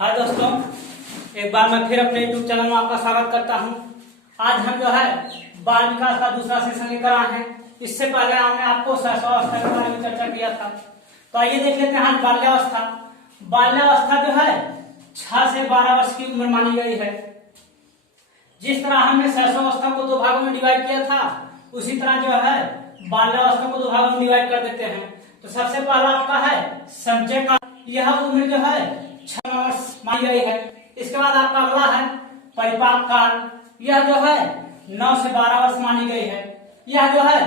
हाय दोस्तों, एक बार मैं फिर अपने YouTube चैनल में आपका स्वागत करता हूं। आज हम जो है बाल विकास का दूसरा सेशन लेकर आए हैं। इससे पहले हमने आपको शैशवावस्था के बारे में चर्चा किया था, तो आइए देख लेते हैं बाल्यावस्था। बाल्यावस्था जो है 6 से 12 वर्ष की उम्र मानी गई है। जिस तरह हमने शैशवावस्था को 2 भागों में डिवाइड किया था, उसी तरह जो है बाल्यावस्था को 2 भागों में डिवाइड कर देते हैं। तो सबसे पहला आपका है संचय काल। यह उम्र जो है 6 वर्ष मानी गई है। इसके बाद आपका अगला है परिपाक काल। यह जो है 9 से 12 वर्ष मानी गई है। यह जो है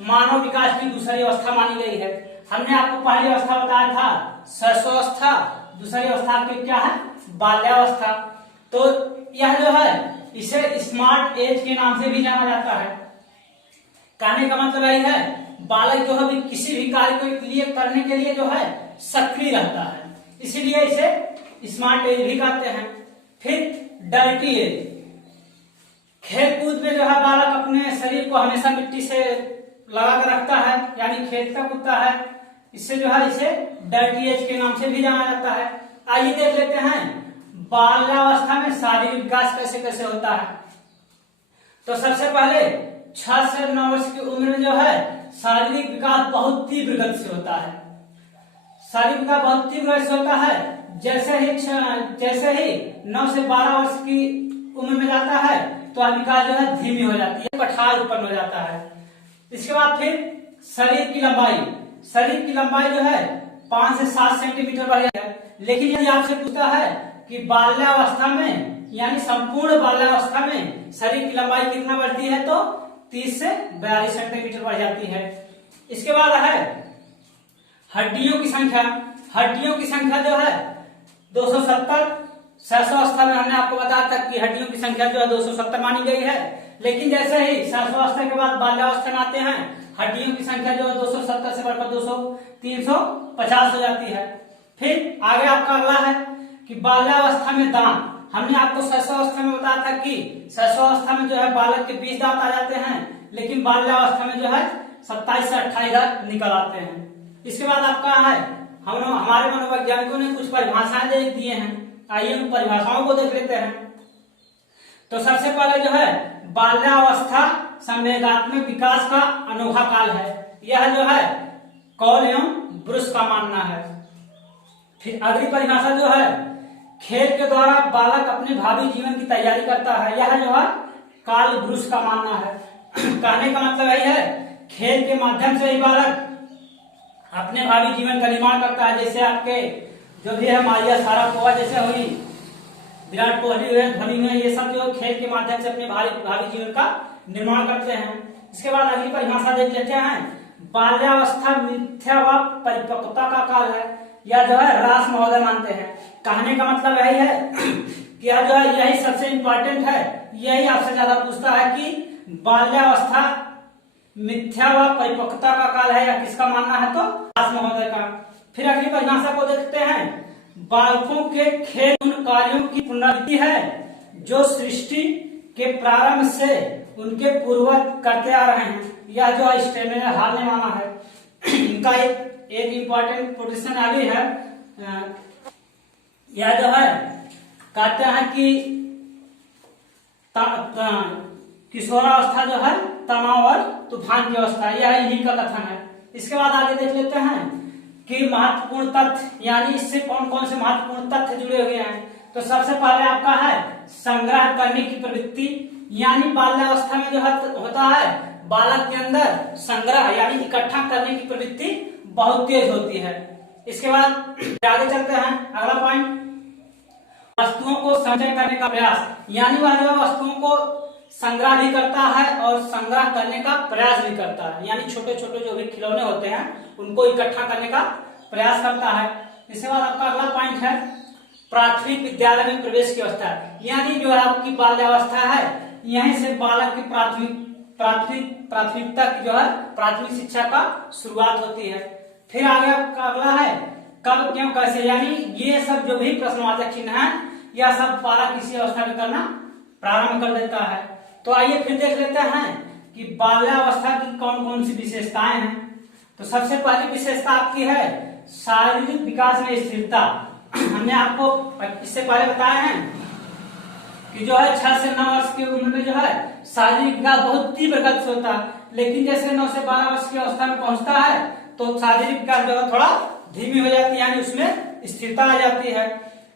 मानव विकास की दूसरी अवस्था मानी गई है। हमने आपको पहली अवस्था बताया था शैशवावस्था, दूसरी अवस्था आपकी क्या है बाल्यावस्था। तो यह जो है इसे स्मार्ट एज के नाम से भी जाना जाता है। कहने का मतलब यही है बालक जो है किसी भी कार्य को लिए करने के लिए जो है सक्रिय रहता है, इसीलिए इसे स्मार्ट एज भी कहते हैं। फिर डर्टी एज, खेल कूद में जो है बालक अपने शरीर को हमेशा मिट्टी से लगा कर रखता है, यानी खेलता कूदता है। इससे जो है इसे डर्टी एज के नाम से भी जाना जाता है। आइए देख लेते हैं बाल्यावस्था में शारीरिक विकास कैसे कैसे होता है। तो सबसे पहले 6 से 9 वर्ष की उम्र में जो है शारीरिक विकास बहुत तीव्र गति से होता है। शारीरिक विकास बहुत तीव्र गति से होता है। जैसे ही 9 से 12 वर्ष की उम्र में जाता है तो विकास जो है धीमी हो जाती है, पठार उत्पन्न हो जाता है। इसके बाद फिर शरीर की लंबाई जो है 5 से 7 सेंटीमीटर बढ़ जाती है। लेकिन यदि आपसे पूछता है कि बाल्यावस्था में यानी संपूर्ण बाल्यावस्था में शरीर की लंबाई कितना बढ़ती है, तो 30 से 42 सेंटीमीटर बढ़ जाती है। इसके बाद है हड्डियों की संख्या जो है 270। शैशवावस्था में हमने आपको बताया था कि हड्डियों की संख्या जो है 270 मानी गई है। लेकिन जैसे ही शैशवावस्था के बाद बाल्यावस्था में आते हैं, हड्डियों की संख्या जो है 270 से बढ़कर 350 हो जाती है। फिर आगे आपका अगला है कि बाल्यावस्था में दांत। हमने आपको शैशवावस्था में बताया था कि शैशवावस्था में जो है बालक के 20 दांत आ जाते हैं, लेकिन बाल्यावस्था में जो है 27 से 28 दांत निकल आते हैं। इसके बाद आपका है हमारे मनोवैज्ञानिकों ने कुछ परिभाषाएं दे दिए हैं। आइए उन परिभाषाओं को देख लेते हैं। तो सबसे पहले जो है बाल्यावस्था संवेगात्मक विकास का अनोखा काल है। यह जो है कौल एवं ब्रुश का मानना है। फिर अगली परिभाषा जो है खेल के द्वारा बालक अपने भावी जीवन की तैयारी करता है। यह जो है काल ब्रुश का मानना है। कहने का मतलब यही है खेल के माध्यम से ही बालक अपने भावी जीवन का निर्माण करता है। जैसे आपके जो भी है मारिया शारापोवा जैसे हुई, विराट कोहली हुए, धोनी हुए, ये सब जो खेल के माध्यम से अपने भावी जीवन का निर्माण करते हैं। इसके बाद अगली परिभाषा देख लेते हैं बाल्यावस्था मिथ्या व परिपक्वता का काल है। यह जो है रास महोदय मानते हैं। कहने का मतलब यही है कि यह जो है यही सबसे इम्पोर्टेंट है। यही आपसे ज्यादा पूछता है कि बाल्यावस्था मिथ्या व परिपक्वता का काल है या किसका मानना है, तो रास महोदय का। फिर अगली परिभाषा को देखते हैं बालकों के खेल उन कार्यों की पुनरावृत्ति है जो सृष्टि के प्रारंभ से उनके पूर्वज करते आ रहे हैं। यह जो स्टेमिना हारने वाला है। इनका एक इम्पोर्टेंट पोजीशन आगे है। यह जो है कहते हैं कि किशोरावस्था जो है तनाव और तूफान की अवस्था, यह इन्हीं का कथन है। इसके बाद आगे देख लेते हैं कि महत्वपूर्ण तथ्य, यानी इससे कौन कौन से महत्वपूर्ण तथ्य जुड़े हुए हैं। तो सबसे पहले आपका है संग्रह करने की प्रवृत्ति, यानी बाल्यावस्था में जो होता है बालक के अंदर संग्रह यानी इकट्ठा करने की प्रवृत्ति बहुत तेज होती है। इसके बाद आगे चलते हैं अगला पॉइंट, वस्तुओं को संचय करने का प्रयास, यानी वह जो वस्तुओं को संग्रह भी करता है और संग्रह करने का प्रयास भी करता है, यानी छोटे छोटे जो भी खिलौने होते हैं उनको इकट्ठा करने का प्रयास करता है। इसके बाद आपका अगला पॉइंट है प्राथमिक विद्यालय में प्रवेश की अवस्था, यानी जो है आपकी बाल्यावस्था है यहीं से बालक की प्राथमिकता की जो है प्राथमिक शिक्षा का शुरुआत होती है। फिर आगे आपका अगला है कब क्यों कैसे, यानी ये सब जो भी प्रश्नवाचक चिन्ह है यह सब बालक किसी अवस्था में करना प्रारंभ कर देता है। तो आइए फिर देख लेते हैं कि बाल्यावस्था की कौन कौन सी विशेषताएं हैं। तो सबसे पहली विशेषता आपकी है शारीरिक विकास में स्थिरता। हमने आपको इससे पहले बताया है कि जो है 6 से 9 वर्ष की उम्र में जो है शारीरिक विकास बहुत तीव्र गति से होता है, लेकिन जैसे 9 से 12 वर्ष की अवस्था में पहुंचता है तो शारीरिक विकास जो है थोड़ा धीमी हो जाती है, यानी उसमें स्थिरता आ जाती है।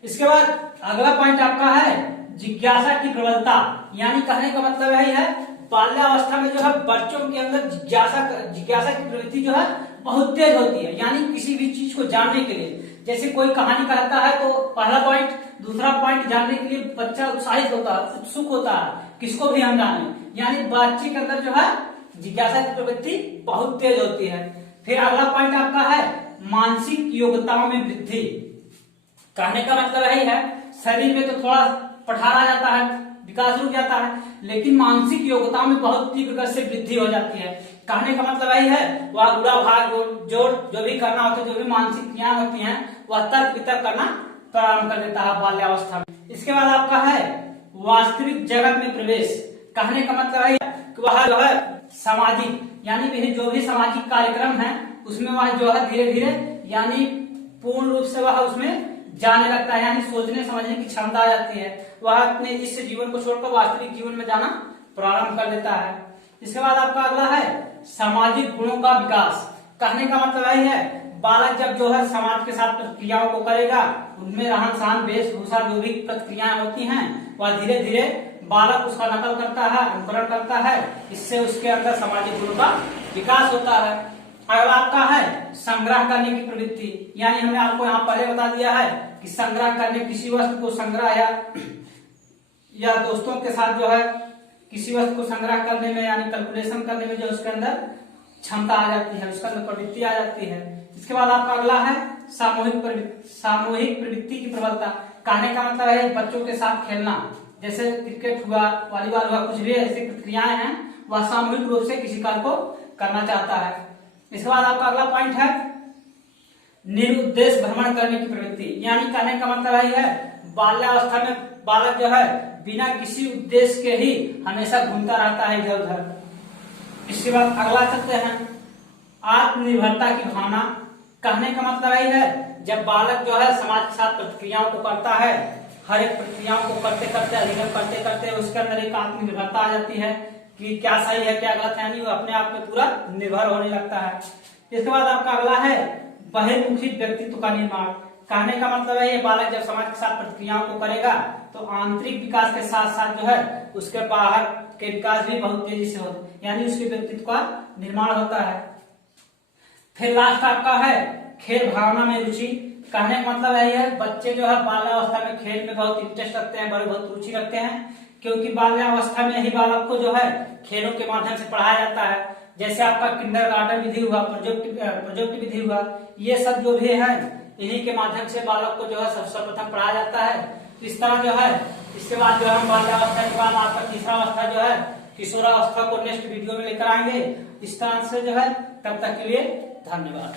इसके बाद अगला पॉइंट आपका है जिज्ञासा की प्रबलता, यानी कहने का मतलब यही है बाल्यावस्था में जो है बच्चों के अंदर जिज्ञासा की प्रवृत्ति जो है बहुत तेज होती है, यानी किसी भी चीज को जानने के लिए। जैसे कोई कहानी कहता है तो पहला पॉइंट, दूसरा पॉइंट जानने के लिए बच्चा उत्साहित होता है, उत्सुक होता है, किसको भी हम जाने, यानी बच्चे के अंदर जो है जिज्ञासा की प्रवृत्ति बहुत तेज होती है। फिर अगला पॉइंट आपका है मानसिक योग्यताओं में वृद्धि। कहने का मतलब यही है शरीर में तो थोड़ा पठार आ जाता है, विकास रुक जाता है, लेकिन मानसिक योग्यताओं में बहुत तीव्र गति से वृद्धि हो जाती है। कहने का मतलब यही है वह गुणा भाग जोड़ जो भी करना होता है, जो भी मानसिक क्रियाएं होती हैं वह तर्क वितर्क करना प्रारंभ कर देता है बाल्यावस्था में। इसके बाद आपका है वास्तविक जगत में प्रवेश। कहने का मतलब है कि वह जो है सामाजिक, यानी जो भी सामाजिक कार्यक्रम है उसमें वह जो है धीरे धीरे यानी पूर्ण रूप से वह उसमें जाने लगता है, यानी सोचने समझने की क्षमता आ जाती है, वह अपने इस जीवन को छोड़कर वास्तविक जीवन में जाना प्रारंभ कर देता है। इसके बाद आपका अगला है सामाजिक गुणों का विकास। कहने का मतलब यही है बालक जब जो है समाज के साथ प्रतिक्रियाओं को करेगा, उनमें रहन सहन वेशभूषा जो भी प्रतिक्रियाएं होती हैं वह धीरे धीरे बालक उसका नकल करता है, अनुकरण करता है, इससे उसके अंदर सामाजिक गुणों का विकास होता है। अगला आपका है संग्रह करने की प्रवृत्ति, यानी हमने आपको यहाँ पहले बता दिया है कि संग्रह करने, किसी वस्तु को संग्रह या दोस्तों के साथ जो है किसी वस्तु को संग्रह करने में यानी कैलकुलेशन करने में जो उसके अंदर क्षमता आ जाती है, उसके अंदर प्रवृत्ति आ जाती है। इसके बाद आपका अगला है सामूहिक प्रवृत्ति की प्रबलता। कहने का मतलब है बच्चों के साथ खेलना, जैसे क्रिकेट हुआ, वॉलीबॉल हुआ, कुछ भी ऐसी प्रतिक्रियाएं हैं वह सामूहिक रूप से किसी कार्य को करना चाहता है। इसके बाद आपका अगला पॉइंट है निरुद्देश्य भ्रमण करने की प्रवृत्ति, यानी कहने का मतलब यही है बाल्यावस्था में बालक जो है बिना किसी उद्देश्य के ही हमेशा घूमता रहता है इधर उधर। इसके बाद अगला चलते हैं आत्मनिर्भरता की भावना। कहने का मतलब यही है जब बालक जो है समाज के साथ प्रतिक्रियाओं को करता है, हर एक प्रतिक्रियाओं को करते करते अधिगम करते करते उसके अंदर एक आत्मनिर्भरता आ जाती है कि क्या सही है क्या गलत है, यानी वो अपने आप पे पूरा निर्भर होने लगता है। इसके बाद आपका अगला है बहिर्मुखी व्यक्तित्व का निर्माण। कहने का मतलब है ये बालक जब समाज के साथ प्रतिक्रियाओं को करेगा तो आंतरिक विकास के साथ साथ जो है उसके बाहर के विकास भी बहुत तेजी से होता है, यानी उसके व्यक्तित्व का निर्माण होता है। फिर लास्ट आपका है खेल भावना में रुचि। कहने का मतलब यही है बच्चे जो है बाल्यावस्था में खेल में बहुत इंटरेस्ट रखते हैं, बहुत रुचि रखते हैं, क्योंकि बाल्यावस्था में ही बालक को जो है खेलों के माध्यम से पढ़ाया जाता है। जैसे आपका किंडरगार्टन विधि हुआ, प्रोजेक्ट विधि हुआ, ये सब जो भी है इन्हीं के माध्यम से बालक को जो है सर्वप्रथम पढ़ाया जाता है। इस तरह जो है इसके बाद जो है हम बाल्यावस्था के बाद आपका तीसरा अवस्था जो है किशोरावस्था को नेक्स्ट वीडियो में लेकर आएंगे। इस तरह से जो है तब तक के लिए धन्यवाद।